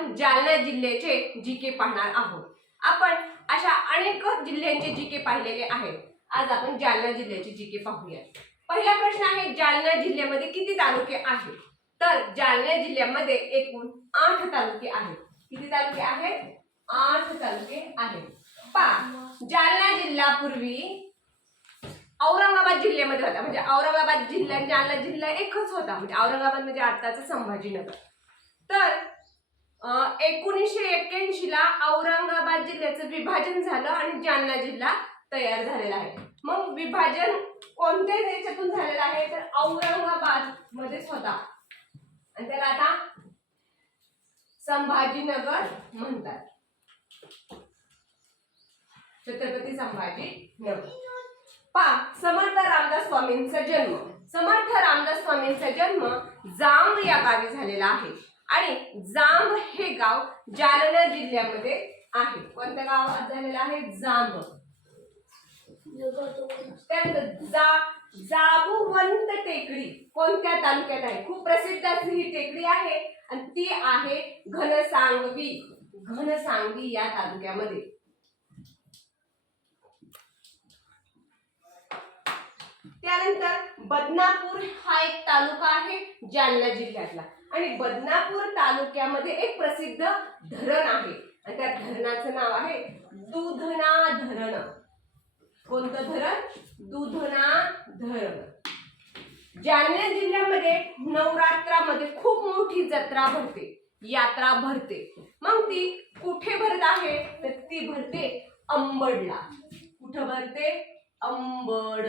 आपण जालना जिल्ह्याचे जी के पाहणार आहोत. आपण अशा अनेक जिल्ह्यांचे जी के पाहिलेले आहेत. आज आपण जालना जिल्ह्याचे जी के पाहूया पहिला प्रश्न आहे जालना जिल्ह्यामध्ये किती तालुके आहेत? तर जालना जिल्ह्यामध्ये एकूण आठ तालुके आहेत. किती तालुके आहेत? आठ तालुके आहेत. पा जालना जिल्हा पूर्वी औरंगाबाद जिल्ह्यामध्ये होता. म्हणजे औरंगाबाद जिल्हा जालना जिल्हा एकच होता. म्हणजे औरंगाबाद म्हणजे आताचं संभाजीनगर. तर एकोणीसशे एक्क्याऐंशी ला औरंगाबाद जिल्ह्याचं विभाजन झालं आणि जालना जिल्हा तयार झालेला आहे. मग विभाजन कोणत्या याच्यातून झालेलं आहे? तर औरंगाबाद मध्येच होता आणि त्याला आता संभाजीनगर म्हणतात. छत्रपती संभाजीनगर. पा समर्थ रामदास स्वामींचा जन्म. समर्थ रामदास स्वामींचा जन्म जांब या गावी झालेला आहे. आणि जांब हे गाव जालना जिल्ह्यामध्ये आहे. कोणतं गावात झालेलं आहे? जांब. त्यानंतर जा जाबुवंत टेकडी. कोणत्या तालुक्यात आहे? खूप प्रसिद्ध अशी ही टेकडी आहे आणि ती आहे घनसांगवी. घनसांगवी या तालुक्यामध्ये. त्यानंतर बदनापूर हा एक तालुका आहे जालना जिल्ह्यातला. आणि बदनापूर तालुक्यामध्ये एक प्रसिद्ध धरण आहे. आणि त्या धरणाचं नाव आहे दुधना धरण कोणतं धरण? दुधना धरण जालना जिल्ह्यामध्ये नवरात्रामध्ये खूप मोठी जत्रा भरते यात्रा भरते. मग ती कुठे भरत आहे? तर ती भरते अंबडला. कुठं भरते? अंबड.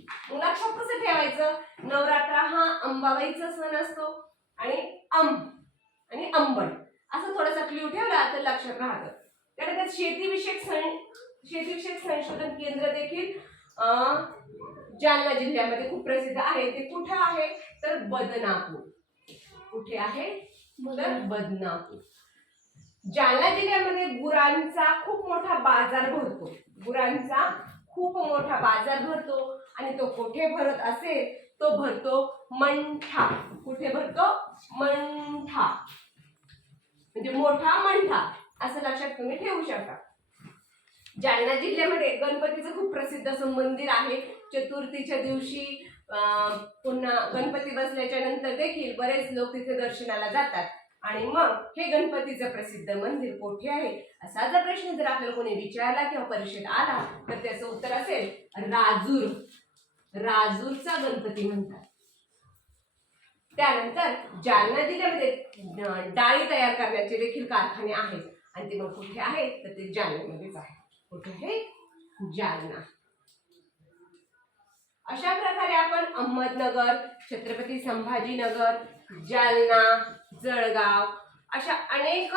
मग लक्षात कसं ठेवायचं. नवरात्र हा अंबाबाईचा सण असतो आणि अंब आणि अंबड. असं थोडासा क्ल्यू ठेवला तर लक्षात राहतं. त्यानंतर शेतीविषयक सं शेतीविषयक संशोधन केंद्र देखील अं, जालना जिल्ह्यामध्ये खूप प्रसिद्ध आहे. ते कुठे आहे? तर बदनापूर. कुठे आहे? तर बदनापूर. जालना जिल्ह्यामध्ये गुरांचा खूप मोठा बाजार भरतो. गुरांचा खूप मोठा बाजार भरतो. आणि तो कुठे भरत असेल तो भरतो मंठा. कुठे भरतो? मंठा. म्हणजे मोठा मंठा. असं लक्षात तुम्ही ठेवू शकता. जालना जिल्ह्यामध्ये गणपतीचं खूप प्रसिद्ध असं मंदिर आहे. चतुर्थीच्या दिवशी पुन्हा गणपती बसल्याच्या नंतर देखील बरेच लोक तिथे दर्शनाला जातात. आणि मग हे गणपतीचं प्रसिद्ध मंदिर कोठे आहे? असा जर प्रश्न जर आपल्याला कोणी विचारला किंवा परीक्षेत आला तर त्याचं उत्तर असेल राजूर. राजूरचा गणपती म्हणतात. त्यानंतर जालना जिल्ह्यामध्ये डाळी तयार करण्याचे देखील कारखाने आहेत. आणि ते मग कुठे आहेत? तर ते जालन्यामध्येच आहे. कुठे आहे? जालना. अशा प्रकारे आपण अहमदनगर छत्रपती संभाजीनगर जालना जळगाव अशा अनेक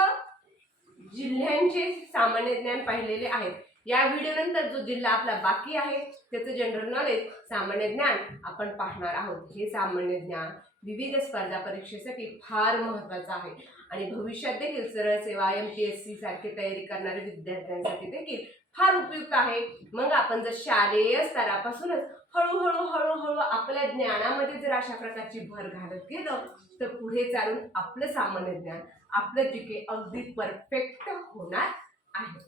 जिल्ह्यांचे सामान्य ज्ञान पाहिलेले आहेत. या व्हिडिओ नंतर जो जिल्हा आपला बाकी आहे त्याचं जनरल नॉलेज सामान्य ज्ञान आपण पाहणार आहोत. हे सामान्य ज्ञान विविध स्पर्धा परीक्षेसाठी फार महत्वाचं आहे. आणि भविष्यात देखील सरळ सेवा एम पी एस सी सारखी तयारी करणाऱ्या विद्यार्थ्यांसाठी देखील फार उपयुक्त आहे. मग आपण जर शालेय स्तरापासूनच हळूहळू हळूहळू आपल्या ज्ञानामध्ये जर अशा प्रकारची भर घालत गेलो तर पुढे चालून आपलं सामान्य ज्ञान आपलं जिके अगदी परफेक्ट होणार आहे.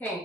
थँक्यू